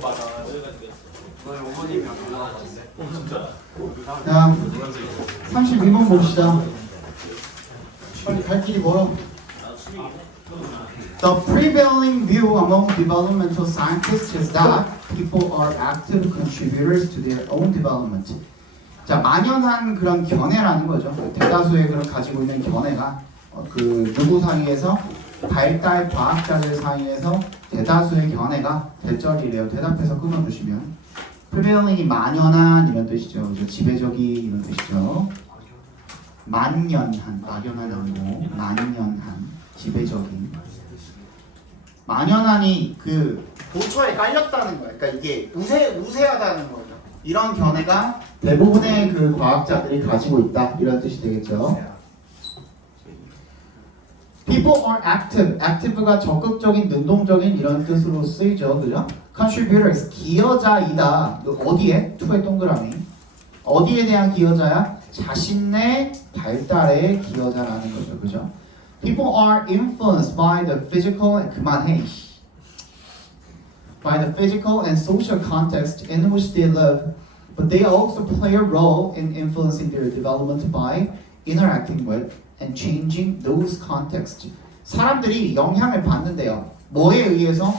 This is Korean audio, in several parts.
너희 어머님이랑 올라왔는데. 진짜. 다음 32번 봅시다. 빨리 갈 길이 멀어. The prevailing view among developmental scientists is that people are active contributors to their own development. 자, 만연한 그런 견해라는 거죠. 대다수의 그런 가지고 있는 견해가 그 누구 사이에서 발달 과학자들 사이에서 대다수의 견해가 대절이래요. 대답해서 끊어주시면 prevailing이 만연한 이런 뜻이죠. 그죠? 지배적인 이런 뜻이죠. 만연한, 막연한 아니고 만연한, 지배적인. 만연한이 그 도처에 깔렸다는 거예요. 그러니까 이게 우세하다는 거죠. 이런 견해가 대부분의 그 과학자들이 가지고 있다 이런 뜻이 되겠죠. People are active. active가 적극적인, 능동적인 이런 뜻으로 쓰이죠. 그죠? Contributors, 기여자이다. 어디에? to의 동그라미. 어디에 대한 기여자야? 자신의 발달의 기여자라는 거죠. 그죠? People are influenced by the physical 그만해. by the physical and social context in which they live, but they also play a role in influencing their development by interacting with and changing those contexts. 사람들이 영향을 받는데요. 뭐에 의해서?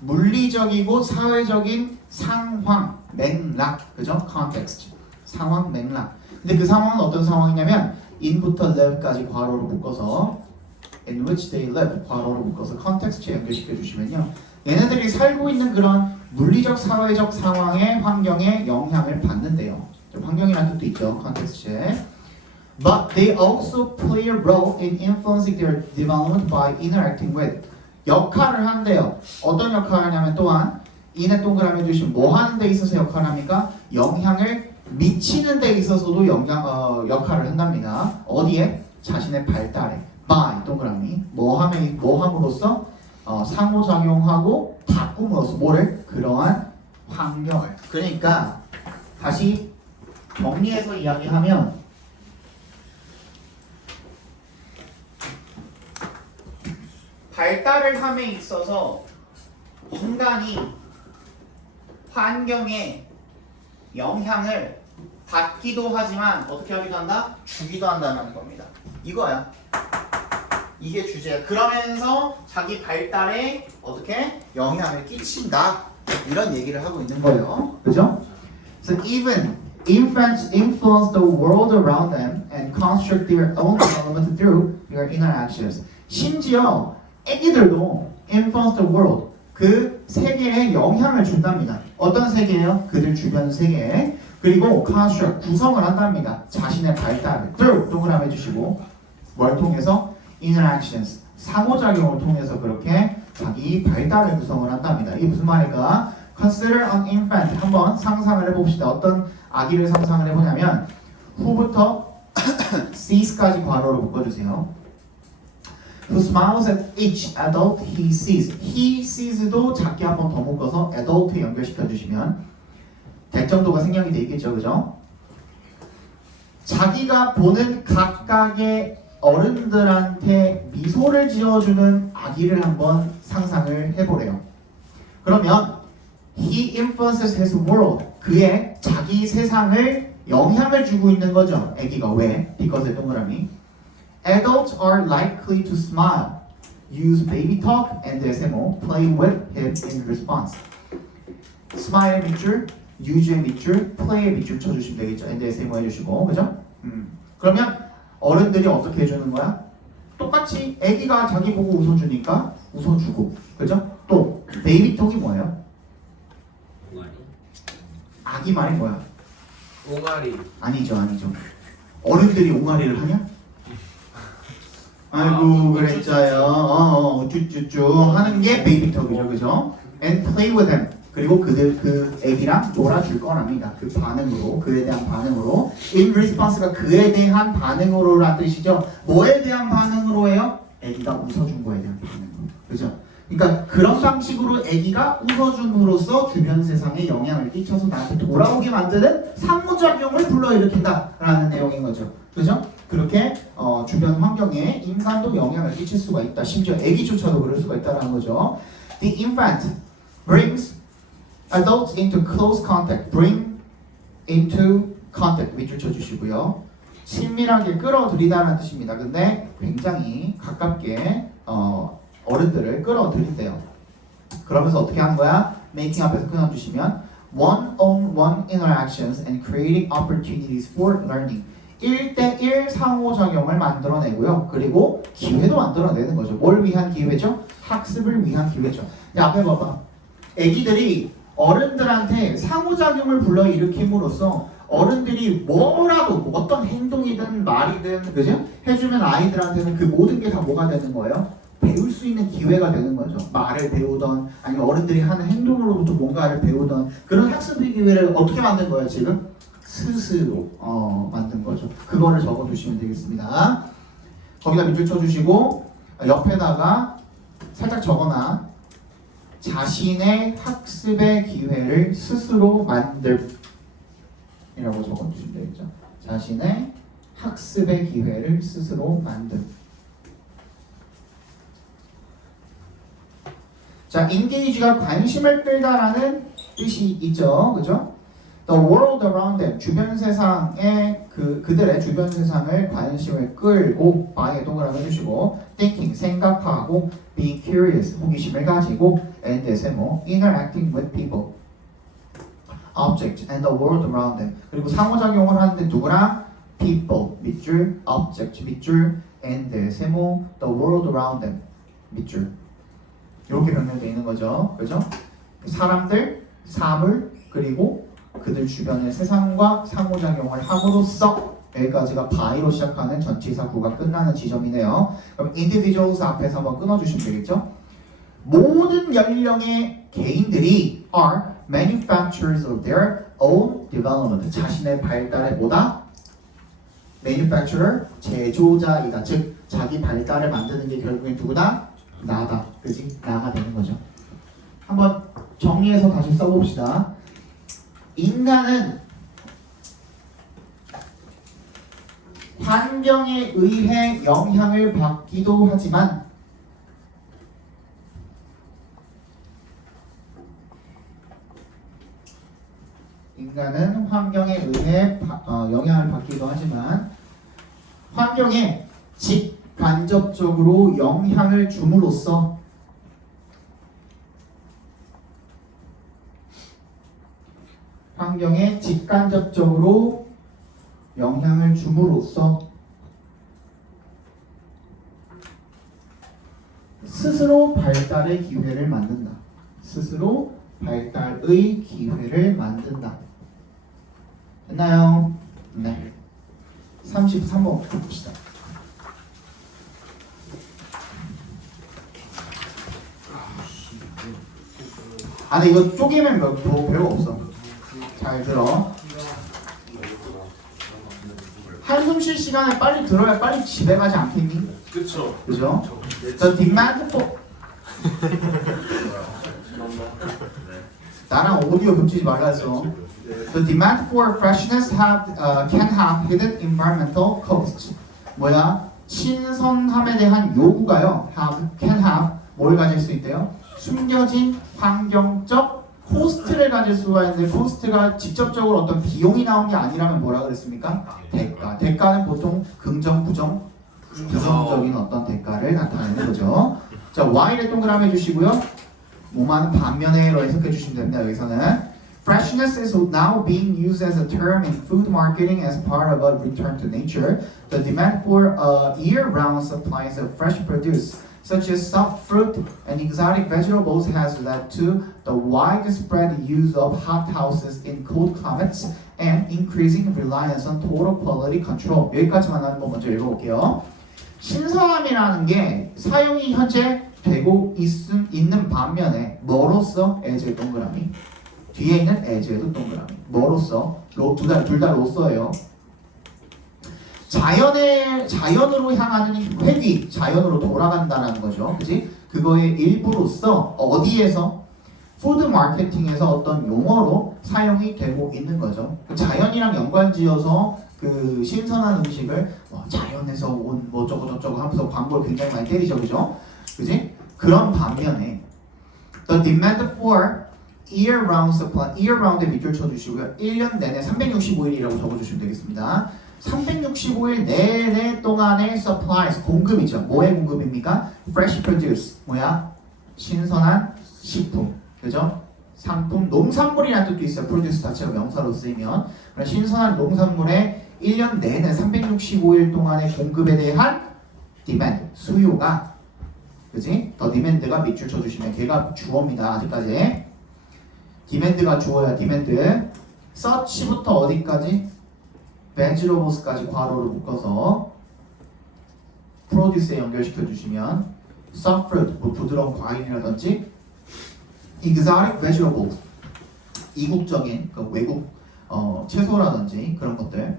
물리적이고 사회적인 상황, 맥락, 그죠? context, 상황, 맥락. 근데 그 상황은 어떤 상황이냐면 in부터 live까지 괄호로 묶어서 in which they live 괄호로 묶어서 context에 연결시켜 주시면요. 얘네들이 살고 있는 그런 물리적, 사회적 상황의 환경에 영향을 받는데요. 환경이라는 뜻도 있죠. context에. But they also play a role in influencing their development by interacting with. 역할을 한대요. 어떤 역할을 하냐면 또한 인의 동그라미 주시면 뭐 하는 데 있어서 역할을 합니까? 영향을 미치는 데 있어서도 역할을 한답니다. 어디에? 자신의 발달에. by 동그라미. 뭐 함으로써? 상호작용하고 바꿈으로써 뭐를? 그러한 환경을. 그러니까 다시 정리해서 이야기하면 발달을 함에 있어서 인간이 환경에 영향을 받기도 하지만 어떻게 하기도 한다? 주기도 한다는 겁니다. 이거야. 이게 주제야. 그러면서 자기 발달에 어떻게 영향을 끼친다. 이런 얘기를 하고 있는 거예요. 그죠? So even infants influence the world around them and construct their own development through their interactions. 심지어 애기들도 influence the world, 그 세계에 영향을 준답니다. 어떤 세계예요? 그들 주변 세계에. 그리고 construct, 구성을 한답니다. 자신의 발달을 through 동그라미 해주시고 뭘 통해서? interactions, 상호작용을 통해서 그렇게 자기 발달을 구성을 한답니다. 이게 무슨 말일까? Consider an infant. 한번 상상을 해봅시다. 어떤 아기를 상상을 해보냐면 who부터 sees까지 괄호로 묶어주세요. Who smiles at each adult he sees. He sees도 작게 한 번 더 묶어서 adult에 연결시켜 주시면 대정도가 생략이 돼 있겠죠, 그죠? 자기가 보는 각각의 어른들한테 미소를 지어주는 아기를 한번 상상을 해보래요. 그러면 he influences his world. 그의 자기 세상을 영향을 주고 있는 거죠. 아기가 왜? Because의 동그라미. Adults are likely to smile, use baby talk and SMO, play with him in response. Smile의 밑줄, use의 밑줄, play의 밑줄 쳐주시면 되겠죠. and SMO 해주시고, 그죠? 그러면 어른들이 어떻게 해주는 거야? 똑같이 아기가 자기 보고 웃어주니까 웃어주고, 그죠? 또 베이비 톡이 뭐예요? 아기 말이 뭐야? 옹알이. 아니죠. 어른들이 옹알이를 하냐? 아이고 그랬자요. 쭈쭈쭈 하는 게 베이비톡이죠, 그죠? And play with them. 그리고 그 애기랑 놀아줄 거랍니다. 그 반응으로, 그에 대한 반응으로. In response가 그에 대한 반응으로란 뜻이죠. 뭐에 대한 반응으로 해요? 애기가 웃어준 거에 대한 반응으로, 그죠? 그러니까 그런 방식으로 애기가 웃어줌으로써 주변 세상에 영향을 끼쳐서 나한테 돌아오게 만드는 상호작용을 불러일으킨다라는 내용인 거죠, 그죠? 그렇게 주변 환경에 인간도 영향을 끼칠 수가 있다. 심지어 아기조차도 그럴 수가 있다는 거죠. The infant brings adults into close contact, bring into contact 밑줄 쳐주시고요. 친밀하게 끌어들이다라는 뜻입니다. 근데 굉장히 가깝게 어른들을 끌어들인대요. 그러면서 어떻게 하는 거야? making 앞에서 끊어주시면 one-on-one interactions and creating opportunities for learning. 1대1 상호작용을 만들어내고요. 그리고 기회도 만들어내는 거죠. 뭘 위한 기회죠? 학습을 위한 기회죠. 야, 앞에 봐봐. 애기들이 어른들한테 상호작용을 불러일으킴으로써 어른들이 뭐라도 어떤 행동이든 말이든 그죠? 해주면 아이들한테는 그 모든 게 다 뭐가 되는 거예요? 배울 수 있는 기회가 되는 거죠. 말을 배우던 아니면 어른들이 하는 행동으로부터 뭔가를 배우던 그런 학습의 기회를 어떻게 만든 거예요 지금? 스스로 만든 거죠. 그거를 적어주시면 되겠습니다. 거기다 밑줄 쳐주시고 옆에다가 살짝 적어놔. 자신의 학습의 기회를 스스로 만들 이라고 적어주시면 되겠죠. 자신의 학습의 기회를 스스로 만들. 자, engage가 관심을 끌다라는 뜻이 있죠, 그죠? The world around them, 주변 세상에 그들의 주변 세상을 관심을 끌고 by에 동그라미 해주시고 thinking, 생각하고 being curious, 호기심을 가지고 and 세모 interacting with people, object and the world around them. 그리고 상호작용을 하는데 누구랑? people, 밑줄, object, 밑줄, and 세모 the world around them, 밑줄. 이렇게 변경되어 있는 거죠. 그죠? 사람들, 사물, 그리고 그들 주변의 세상과 상호작용을 함으로써 여기까지가 by로 시작하는 전치사 구가 끝나는 지점이네요. 그럼 individuals 앞에서 한번 끊어주시면 되겠죠? 모든 연령의 개인들이 are manufacturers of their own development. 자신의 발달에 뭐다? manufacturer, 제조자이다. 즉 자기 발달을 만드는 게 결국엔 누구다? 나다. 그지? 나가 되는 거죠. 한번 정리해서 다시 써봅시다. 인간은 환경에 의해 영향을 받기도 하지만 인간은 환경에 의해 영향을 받기도 하지만 환경에 직간접적으로 영향을 줌으로써 환경에 직간접적으로 영향을 줌으로써 스스로 발달의 기회를 만든다. 스스로 발달의 기회를 만든다. 됐나요? 네. 33번 봅시다. 아, 근데 이거 쪼개면 별거 없어. 잘 들어. 한숨 쉴 시간에 빨리 들어야 빨리 집에 가지 않겠니? 그쵸. 그죠? The demand for 나랑 오디오 겹치지 말라 했어. The demand for freshness can have hidden environmental costs. 뭐야? 신선함에 대한 요구가요. can have 뭘 가질 수 있대요? 숨겨진 환경적 코스트를 가질 수가 있는데 코스트가 직접적으로 어떤 비용이 나온 게 아니라면 뭐라 그랬습니까? 대가. 대가는 보통 긍정, 부정, 부정적인 어떤 대가를 나타내는 거죠. 자, Y를 동그라미 해주시고요. 뭐만 반면에로 해석해 주시면 됩니다. 여기서는 Freshness is now being used as a term in food marketing as part of a return to nature. The demand for year-round supplies of fresh produce, such as soft fruit and exotic vegetables, has led to the widespread use of hothouses in cold climates and increasing reliance on total quality control. 여기까지만 한번 먼저 읽어볼게요. 신선함이라는 게 사용이 현재 되고 있는 반면에 뭐로써? as의 동그라미. 뒤에 있는 as에도 동그라미. 뭐로써? 둘 다 로써예요. 자연으로 향하는 회귀, 자연으로 돌아간다는 거죠. 그지? 그거의 일부로서 어디에서? 푸드 마케팅에서 어떤 용어로 사용이 되고 있는 거죠. 자연이랑 연관지어서 그 신선한 음식을 자연에서 온 뭐 저거 하면서 광고를 굉장히 많이 때리죠, 그죠? 그지? 그런 반면에 the demand for year round supply, year round에 밑줄 쳐주시고요. 1년 내내 365일이라고 적어주시면 되겠습니다. 365일 내내 동안의 supplies, 공급이죠. 뭐의 공급입니까? fresh produce, 뭐야? 신선한 식품, 그죠? 상품, 농산물이라는 뜻도 있어요. produce 자체가 명사로 쓰이면. 신선한 농산물의 1년 내내 365일 동안의 공급에 대한 demand, 수요가, 그지? 더 demand가 밑줄 쳐주시면 걔가 주어입니다. 아직까지. demand가 주어야 demand. such부터 어디까지? vegetables까지 괄호로 묶어서 produce에 연결시켜 주시면 soft fruit, 뭐 부드러운 과일이라든지 exotic vegetables, 이국적인 그 외국 채소라든지 그런 것들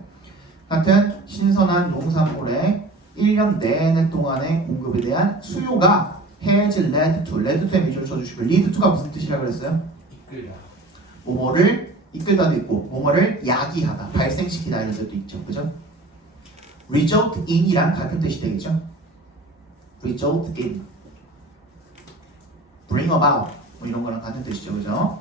같은 신선한 농산물의 1년 내내 동안의 공급에 대한 수요가 has led to에 밑줄 쳐주시고 lead to가 무슨 뜻이라고 그랬어요? 이끌다. 뭐뭐를 이끌다도 있고 뭐뭐를 야기하다, 발생시키다 이런 뜻도 있죠. 그죠? result in이랑 같은 뜻이 되겠죠? result in, bring about 뭐 이런 거랑 같은 뜻이죠. 그죠?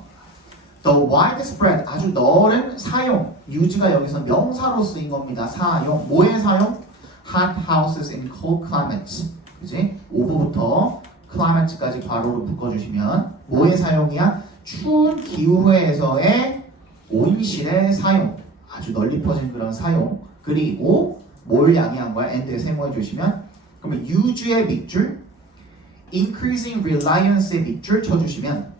The widespread, 아주 넓은 사용, use가 여기서 명사로 쓰인 겁니다. 사용, 뭐의 사용? hot houses in cold climates, 그지? 오브부터 climates까지 괄호로 묶어주시면 뭐의 사용이야? 추운 기후에서의 온실의 사용, 아주 널리 퍼진 그런 사용. 그리고 뭘 양의한 거야? and에 세모해 주시면 그러면 use의 밑줄, increasing reliance의 밑줄 쳐주시면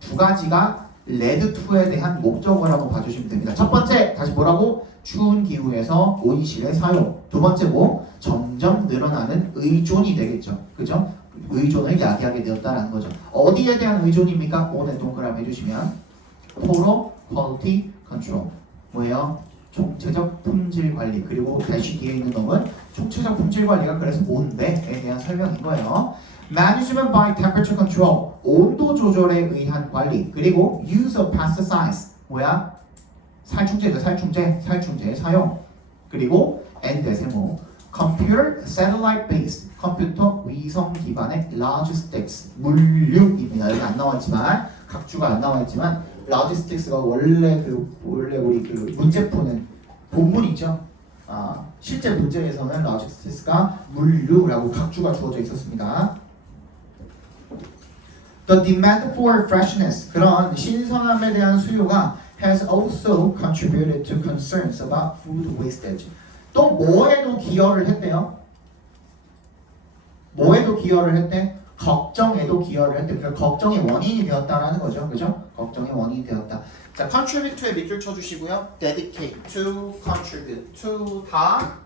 두 가지가 led to에 대한 목적어라고 봐주시면 됩니다. 첫 번째, 다시 뭐라고? 추운 기후에서 온실의 사용. 두 번째 뭐? 점점 늘어나는 의존이 되겠죠. 그죠? 의존을 야기하게 되었다라는 거죠. 어디에 대한 의존입니까? on에 동그라미 해주시면 토로 quality control. 뭐예요? 총체적 품질 관리. 그리고 다시 뒤에 있는 놈은 총체적 품질 관리가 그래서 뭔데에 대한 설명인 거예요. Management by temperature control, 온도 조절에 의한 관리. 그리고 use of pesticides, 뭐야? 살충제죠. 살충제 사용. 그리고 and 세모. Computer satellite based, 컴퓨터 위성 기반의 logistics, 물류입니다. 여기 안 나왔지만 각주가 안 나와있지만 logistics가 원래 우리 그 문제 푸는 본문이죠. 실제 문제에서는 logistics가 물류라고 각주가 주어져 있었습니다. The demand for freshness, 그런 신선함에 대한 수요가 has also contributed to concerns about food wastage. 또 뭐에도 기여를 했대요? 뭐에도 기여를 했대? 걱정에도 기여를 했대. 그러니까 걱정의 원인이 되었다라는 거죠. 그죠? 걱정의 원인이 되었다. 자, contribute to에 밑줄 쳐주시고요. dedicate to, contribute to 다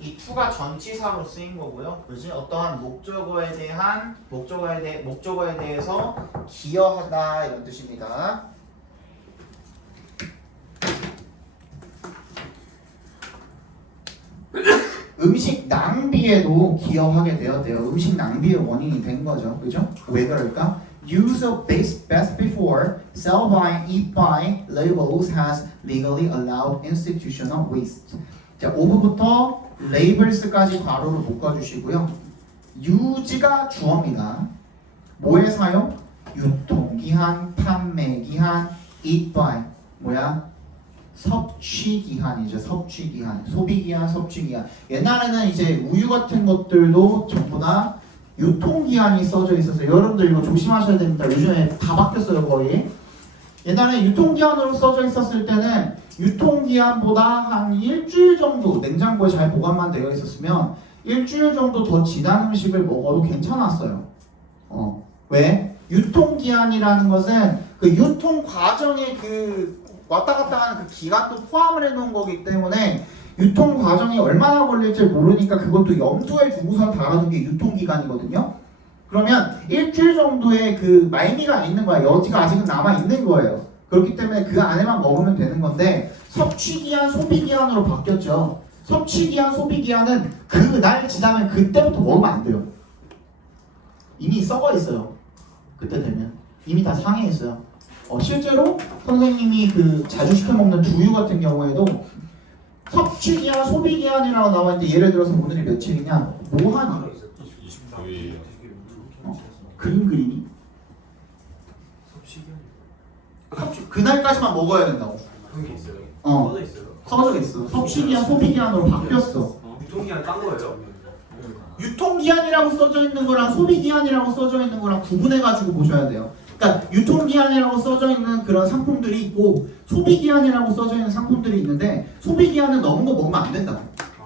이 to가 전치사로 쓰인 거고요. 그지? 어떠한 목적어에 대해서 기여하다 이런 뜻입니다. 음식 낭비에도 기여하게 되었대요. 음식 낭비의 원인이 된 거죠. 그죠? 왜 그럴까? Use of best before, sell by, eat by labels has legally allowed institutional waste. 자, 오브부터 labels까지 괄호로 묶어주시고요. use가 주어입니다. 뭐의 사용? 유통기한, 판매기한, eat by 뭐야? 섭취기한이죠. 섭취기한, 소비기한, 섭취기한. 옛날에는 이제 우유 같은 것들도 전부 다 유통기한이 써져 있어서 여러분들 이거 조심하셔야 됩니다. 요즘에 다 바뀌었어요 거의. 옛날에 유통기한으로 써져 있었을 때는 유통기한보다 한 일주일 정도 냉장고에 잘 보관만 되어 있었으면 일주일 정도 더 지난 음식을 먹어도 괜찮았어요. 왜? 유통기한이라는 것은 그 유통 과정의 그 왔다 갔다 하는 그 기간도 포함을 해놓은 거기 때문에 유통 과정이 얼마나 걸릴지 모르니까 그것도 염두에 두고서 달아둔 게 유통기간이거든요. 그러면 일주일 정도의 그 말미가 있는 거야. 여지가 아직은 남아 있는 거예요. 그렇기 때문에 그 안에만 먹으면 되는 건데 섭취기한, 소비기한으로 바뀌었죠. 섭취기한, 소비기한은 그 날 지나면 그때부터 먹으면 안 돼요. 이미 썩어 있어요. 그때 되면 이미 다 상해 있어요. 실제로 선생님이 그 자주 시켜 먹는 두유 같은 경우에도 섭취 기한, 소비 기한이라고 나와 있는데 예를 들어서 오늘이 며칠이냐? 뭐 하니? 29일. 그림 그리니? 섭취 그날까지만 먹어야 된다고. 그런 게 있어요. 어. 써져 있어요. 써져 있어. 섭취 기한, 소비 기한으로 바뀌었어. 유통기한 딴 거예요? 유통기한이라고 써져 있는 거랑 소비기한이라고 써져 있는 거랑 구분해가지고 보셔야 돼요. 그러니까 유통기한이라고 써져 있는 그런 상품들이 있고 소비기한이라고 써져 있는 상품들이 있는데 소비기한은 넘은 거 먹으면 안 된다고.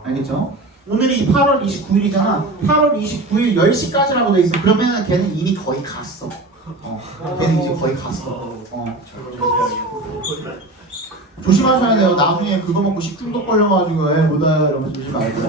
알겠죠? 오늘이 8월 29일이잖아. 8월 29일 10시까지라고 돼 있어. 그러면은 걔는 이미 거의 갔어. 걔는 이제 거의 갔어. 조심하셔야 돼요. 나중에 그거 먹고 식중독 걸려가지고 뭐다 이러면서 조심 말고.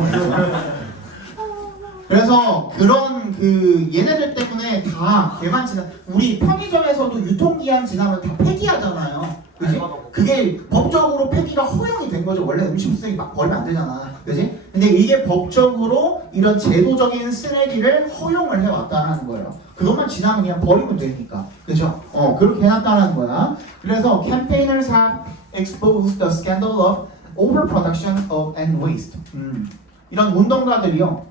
그래서 그런 그 얘네들 때문에 다 개만 지나 우리 편의점에서도 유통기한 지나면 다 폐기하잖아요. 그지? 그게 법적으로 폐기가 허용이 된 거죠. 원래 음식 쓰레기 막 버리면 안 되잖아. 그지? 근데 이게 법적으로 이런 제도적인 쓰레기를 허용을 해왔다는 거예요. 그것만 지나면 그냥 버리면 되니까. 그죠? 그렇게 해놨다는 거야. 그래서 campaigners have exposed the scandal of overproduction of and waste. 이런 운동가들이요.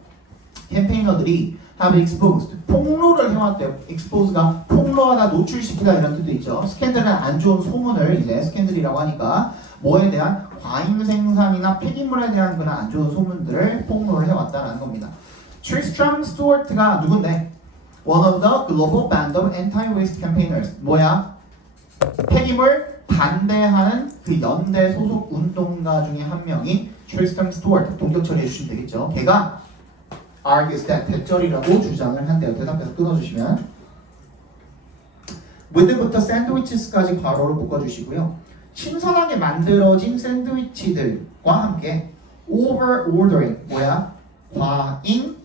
캠페이너들이 have exposed 폭로를 해왔대요. expose가 폭로하다, 노출시키다 이런 뜻도 있죠. 스캔들은 안 좋은 소문을 이제 스캔들이라고 하니까 뭐에 대한 과잉 생산이나 폐기물에 대한 그런 안 좋은 소문들을 폭로를 해왔다는 겁니다. Tristram Stewart가 누군데? One of the global band of anti-waste campaigners. 뭐야? 폐기물 반대하는 그 연대 소속 운동가 중에 한 명이 Tristram Stewart. 동격 처리해 주시면 되겠죠. 걔가 argues that 대절이라고 주장을 한대요. 대답해서 끊어주시면 with부터 샌드위치스까지 괄호로 묶어주시고요. 신선하게 만들어진 샌드위치들과 함께 over-ordering 뭐야? 과잉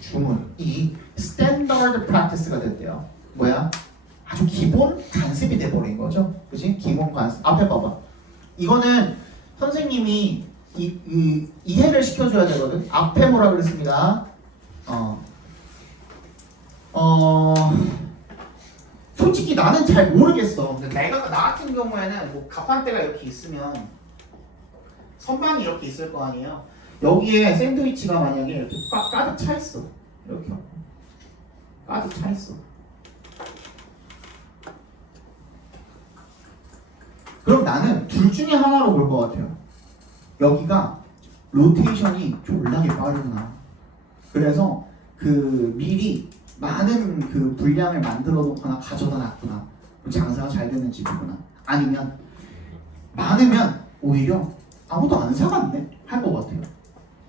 주문이 standard practice가 됐대요. 뭐야? 아주 기본 관습이 돼버린 거죠. 그치? 기본 관습. 앞에 봐봐. 이거는 선생님이 이해를 시켜줘야 되거든. 앞에 뭐라 그랬습니다. 솔직히 나는 잘 모르겠어. 근데 나 같은 경우에는 뭐 갑판대가 이렇게 있으면 선반이 이렇게 있을 거 아니에요. 여기에 샌드위치가 만약에 이렇게 가득 차 있어. 이렇게 가득 차 있어. 그럼 나는 둘 중에 하나로 볼 것 같아요. 여기가 로테이션이 졸라게 빠르구나. 그래서 그 미리 많은 그 분량을 만들어 놓거나 가져다 놨구나. 장사가 잘 되는 집이구나. 아니면 많으면 오히려 아무도 안 사갔네 할 것 같아요.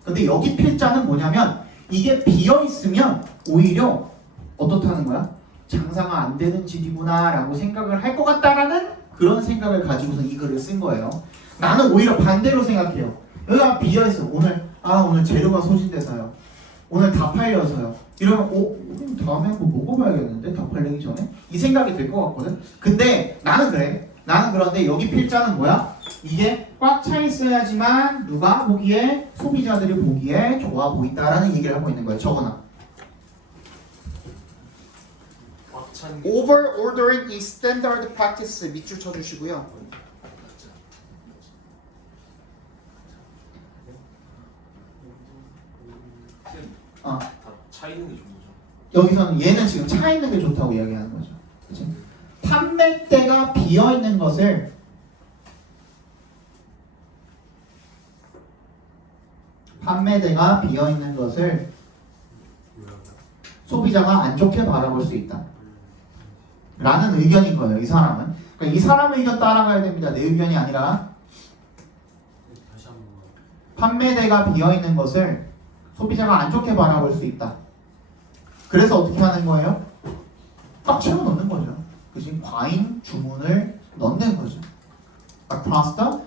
근데 여기 필자는 뭐냐면 이게 비어 있으면 오히려 어떻다는 거야? 장사가 안 되는 집이구나 라고 생각을 할 것 같다라는 그런 생각을 가지고서 이 글을 쓴 거예요. 나는 오히려 반대로 생각해요. 여기가 비어있어. 오늘 재료가 소진돼서요. 오늘 다 팔려서요. 이러면 다음에 한번 먹어봐야겠는데 다 팔리기 전에? 이 생각이 들 것 같거든. 근데 나는 그래. 나는 그런데 여기 필자는 뭐야? 이게 꽉 차 있어야지만 누가 보기에 소비자들이 보기에 좋아 보인다라는 얘기를 하고 있는 거예요. 적어놔. Over ordering is standard practice 밑줄 쳐주시고요. 차 있는 게 좋은 거죠. 여기서는 얘는 지금 차 있는 게 좋다고 이야기하는 거죠. 그치? 판매대가 비어 있는 것을 소비자가 안 좋게 바라볼 수 있다. 라는 의견인 거예요. 이 사람은. 그러니까 이 사람의 의견 따라가야 됩니다. 내 의견이 아니라. 판매대가 비어 있는 것을 소비자가 안 좋게 바라볼 수 있다. 그래서 어떻게 하는 거예요? 꽉 채워 넣는 거죠. 그치? 과잉 주문을 넣는 거죠. Across the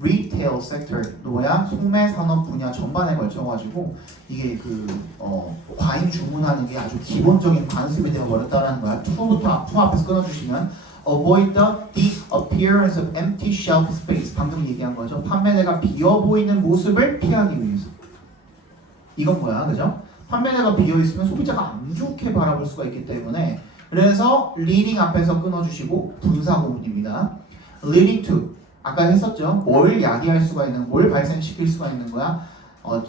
retail sector, 뭐야? 소매 산업 분야 전반에 걸쳐가지고 이게 과잉 주문하는 게 아주 기본적인 관습이 되어버렸다는 거야. 투 앞에서 끊어주시면 avoid the appearance of empty shelf space. 방금 얘기한 거죠. 판매대가 비어 보이는 모습을 피하기 위해서. 이건 뭐야, 그죠? 판매대가 비어 있으면 소비자가 안 좋게 바라볼 수가 있기 때문에 그래서 leading 앞에서 끊어주시고 분사 구문입니다. leading to 아까 했었죠. 뭘 야기할 수가 있는, 뭘 발생시킬 수가 있는 거야?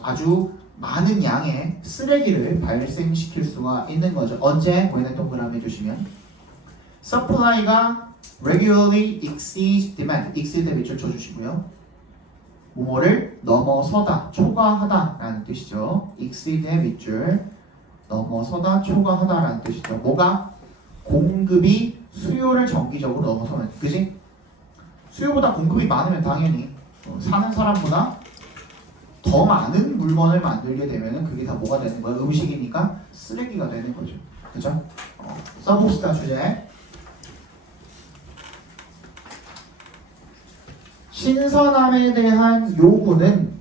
아주 많은 양의 쓰레기를 발생시킬 수가 있는 거죠. 언제? when에 동그라미 해주시면 supply가 regularly exceeds demand, exceed 밑줄 쳐주시고요. 뭐를 넘어서다, 초과하다 라는 뜻이죠. exceed의 밑줄 넘어서다, 초과하다 라는 뜻이죠. 뭐가? 공급이 수요를 정기적으로 넘어서면, 그지? 수요보다 공급이 많으면 당연히 사는 사람보다 더 많은 물건을 만들게 되면 그게 다 뭐가 되는 거야? 음식이니까 쓰레기가 되는 거죠. 그죠? 써봅시다, 주제. 신선함에 대한 요구는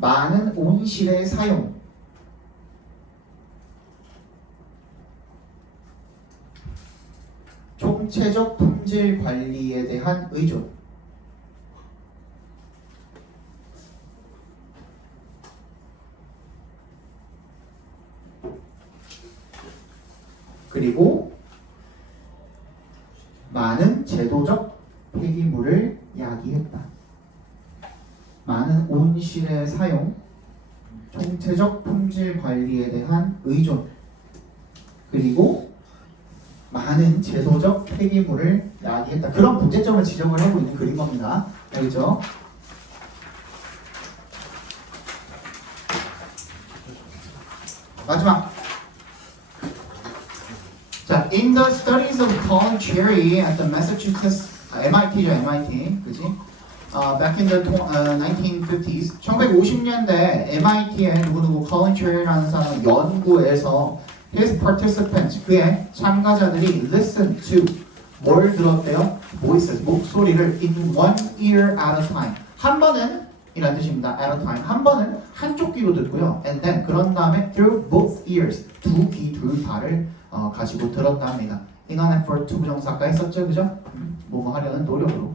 많은 온실의 사용, 총체적 품질 관리에 대한 의존, 그리고 많은 제도적 폐기물을 야기했다. 많은 온실의 사용, 총체적 품질 관리에 대한 의존, 그리고 많은 제도적 폐기물을 야기했다. 그런 문제점을 지적을 하고 있는 그린 겁니다. 알겠죠? 마지막. 자, in the studies of Colin Cherry at the Massachusetts MIT죠, MIT, 그지? Back in the 1950s, 1950년대 MIT에 누구누구 Colin Cherry라는 사람 연구에서 his participants, 그의 참가자들이 listen to, 뭘 들었대요? voices, 목소리를 in one ear at a time. 한 번은 이란 뜻입니다. at a time. 한 번은 한쪽 귀로 듣고요. and then 그런 다음에 through both ears, 두 귀, 둘 다를 가지고 들었다 합니다. in an effort to 부정사 아까 했었죠, 그죠? 뭐뭐 하려는 노력으로.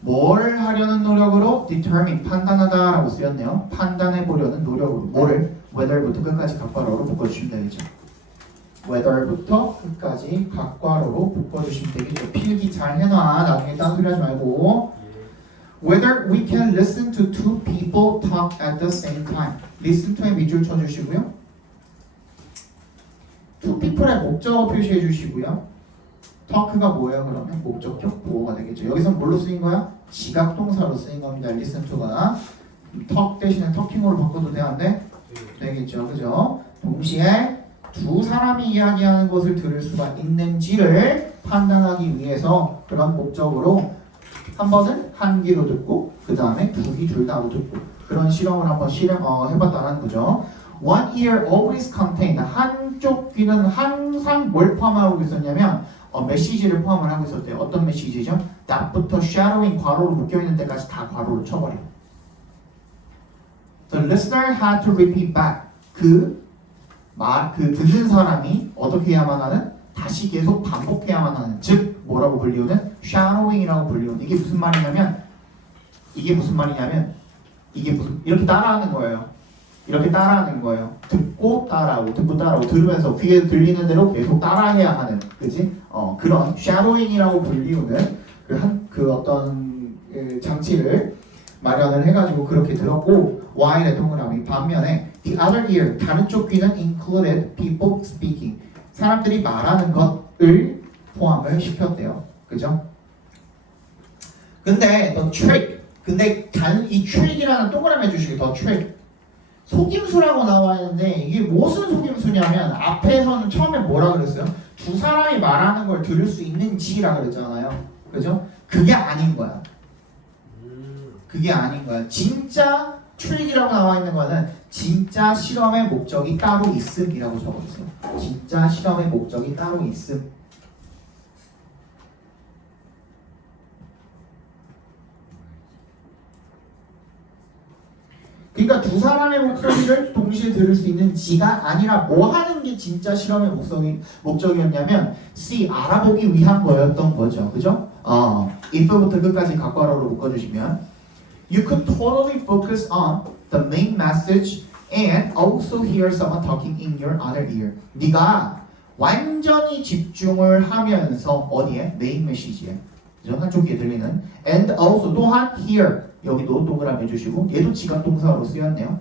뭘 하려는 노력으로? determine, 판단하다라고 쓰였네요. 판단해 보려는 노력으로. 뭐를? whether부터 끝까지 각괄어로 묶어주시면 되겠죠. whether부터 끝까지 각괄어로 묶어주시면 되겠죠. 필기 잘 해놔. 나중에 딴소리 하지 말고. whether we can listen to two people talk at the same time. listen to에 밑줄 쳐주시고요. two people의 목적어 표시해 주시고요. talk가 뭐예요? 그러면 목적격 보호가 되겠죠. 여기서 뭘로 쓰인 거야? 지각동사로 쓰인 겁니다. listen to가 talk 대신에 talking으로 바꿔도 되는데 되겠죠. 그죠? 동시에 두 사람이 이야기하는 것을 들을 수가 있는지를 판단하기 위해서 그런 목적으로 한 번은 한 귀로 듣고 그 다음에 두 귀 둘 다로 듣고 그런 실험을 한번 해봤다는 거죠. One ear always contained, 한쪽 귀는 항상 뭘 포함하고 있었냐면 메시지를 포함을 하고 있었대요. 어떤 메시지죠? that부터 shadowing 괄호로 묶여있는 데까지 다 괄호를 쳐버려. The listener had to repeat back. 그 듣는 사람이 어떻게 해야만 하는? 다시 계속 반복해야만 하는. 즉 뭐라고 불리우는? shadowing이라고 불리우는. 이게 무슨 말이냐면 이렇게 따라하는 거예요. 이렇게 따라하는 거예요. 듣고 따라하고 들으면서 귀에 들리는 대로 계속 따라해야 하는, 그지? 그런 shadowing이라고 불리우는 그 어떤 장치를 마련을 해가지고 그렇게 들었고, while의 동그라미 반면에 the other ear 다른 쪽 귀는 included people speaking, 사람들이 말하는 것을 포함을 시켰대요. 그죠? 근데 the trick, 이 trick이라는 동그라미 해주시고 the trick 속임수라고 나와 있는데 이게 무슨 속임수냐면 앞에서는 처음에 뭐라 그랬어요? 두 사람이 말하는 걸 들을 수 있는지라 그랬잖아요. 그죠? 그게 아닌 거야. 그게 아닌 거야. 진짜 트릭이라고 나와 있는 거는 진짜 실험의 목적이 따로 있음이라고 적어주세요. 진짜 실험의 목적이 따로 있음. 그러니까 두 사람의 목소리를 동시에 들을 수 있는 지가 아니라 뭐 하는 게 진짜 실험의 목적이었냐면 C, 알아보기 위한 거였던 거죠. 그죠? if부터 끝까지 각괄어로 묶어주시면 You could totally focus on the main message And also hear someone talking in your other ear. 네가 완전히 집중을 하면서 어디에? 메인 메시지에. 그죠? 한쪽 귀에 들리는. And also 또한 hear. 여기도 동그라미 해주시고 얘도 지각 동사로 쓰였네요.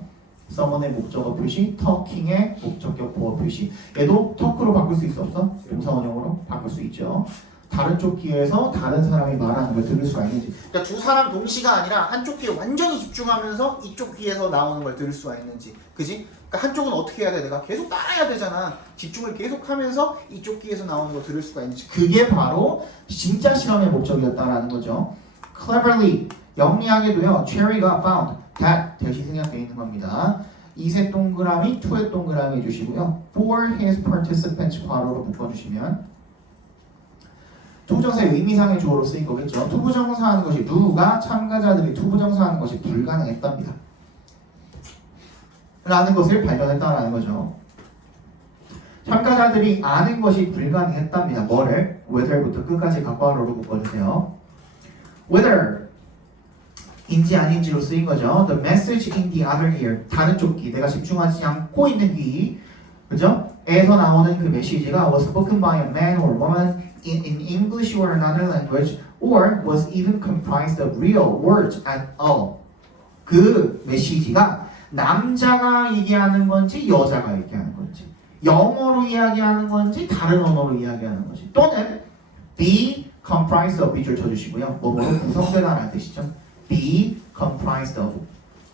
someone의 목적어 표시, talking의 목적격 보어 표시. 얘도 talk로 바꿀 수 있어 없어? 동사원형으로 바꿀 수 있죠. 다른 쪽 귀에서 다른 사람이 말하는 걸 들을 수가 있는지. 그러니까 두 사람 동시가 아니라 한쪽 귀에 완전히 집중하면서 이쪽 귀에서 나오는 걸 들을 수가 있는지. 그지? 그러니까 한쪽은 어떻게 해야 돼? 내가 계속 따라야 되잖아. 집중을 계속하면서 이쪽 귀에서 나오는 걸 들을 수가 있는지. 그게 바로 진짜 실험의 목적이었다라는 거죠. Cleverly, 영리하게도요. Cherry가 found that 대시 생략되어 있는 겁니다. 이세 동그라미, 투의 동그라미 해주시고요. For his participants 괄호로 묶어주시면 투부정사의 의미상의 주어로 쓰인 거겠죠. 투부정사하는 것이 누가 참가자들이 투부정사하는 것이 불가능했답니다. 라는 것을 발견했다라는 거죠. 참가자들이 아는 것이 불가능했답니다. 뭐를? whether부터 끝까지 각과로로 묶어주세요. whether 인지 아닌지로 쓰인 거죠. The message in the other ear. 다른 쪽 귀, 내가 집중하지 않고 있는 귀, 그죠? 에서 나오는 그 메시지가 was spoken by a man or woman in English or another language, or was even comprised of real words at all. 그 메시지가 남자가 얘기하는 건지 여자가 얘기하는 건지, 영어로 이야기하는 건지 다른 언어로 이야기하는 건지, 또는 be comprised of 밑줄 쳐주시고요. 뭐뭐로 구성되다라는 뜻이죠. be comprised of,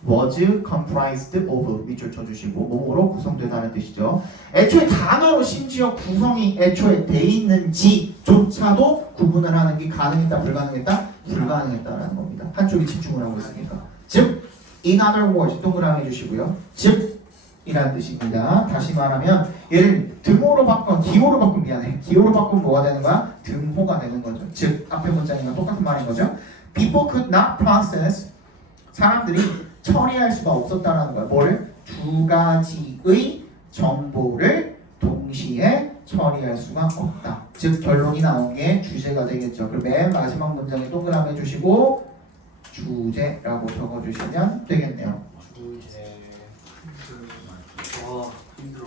was comprised of 밑줄 쳐주시고 뭐뭐로 구성되다는 뜻이죠. 애초에 단어로 심지어 구성이 애초에 돼 있는지조차도 구분을 하는 게 가능했다, 불가능했다, 불가능했다라는 겁니다. 한쪽이 집중을 하고 있으니까. 즉, in other words 동그라미 해주시고요. 즉 이라는 뜻입니다. 다시 말하면 얘를 등호로 바꾸면 기호로 바꾸면 미안해. 기호로 바꾸면 뭐가 되는 거야? 등호가 되는 거죠. 즉 앞에 문장이랑 똑같은 말인 거죠. People could not process, 사람들이 처리할 수가 없었다는 거야. 뭐를? 두 가지의 정보를 동시에 처리할 수가 없다. 즉 결론이 나온 게 주제가 되겠죠. 그리고 맨 마지막 문장에 동그라미 해주시고 주제라고 적어주시면 되겠네요. 주제. 와 힘들어.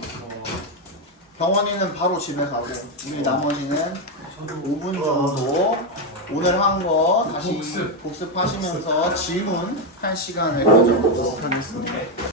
병원이는 바로 집에 가고 우리 나머지는 저도 5분 정도 오늘 한 거 다시 복습. 복습하시면서 질문 할 시간을 가져보도록 하겠습니다.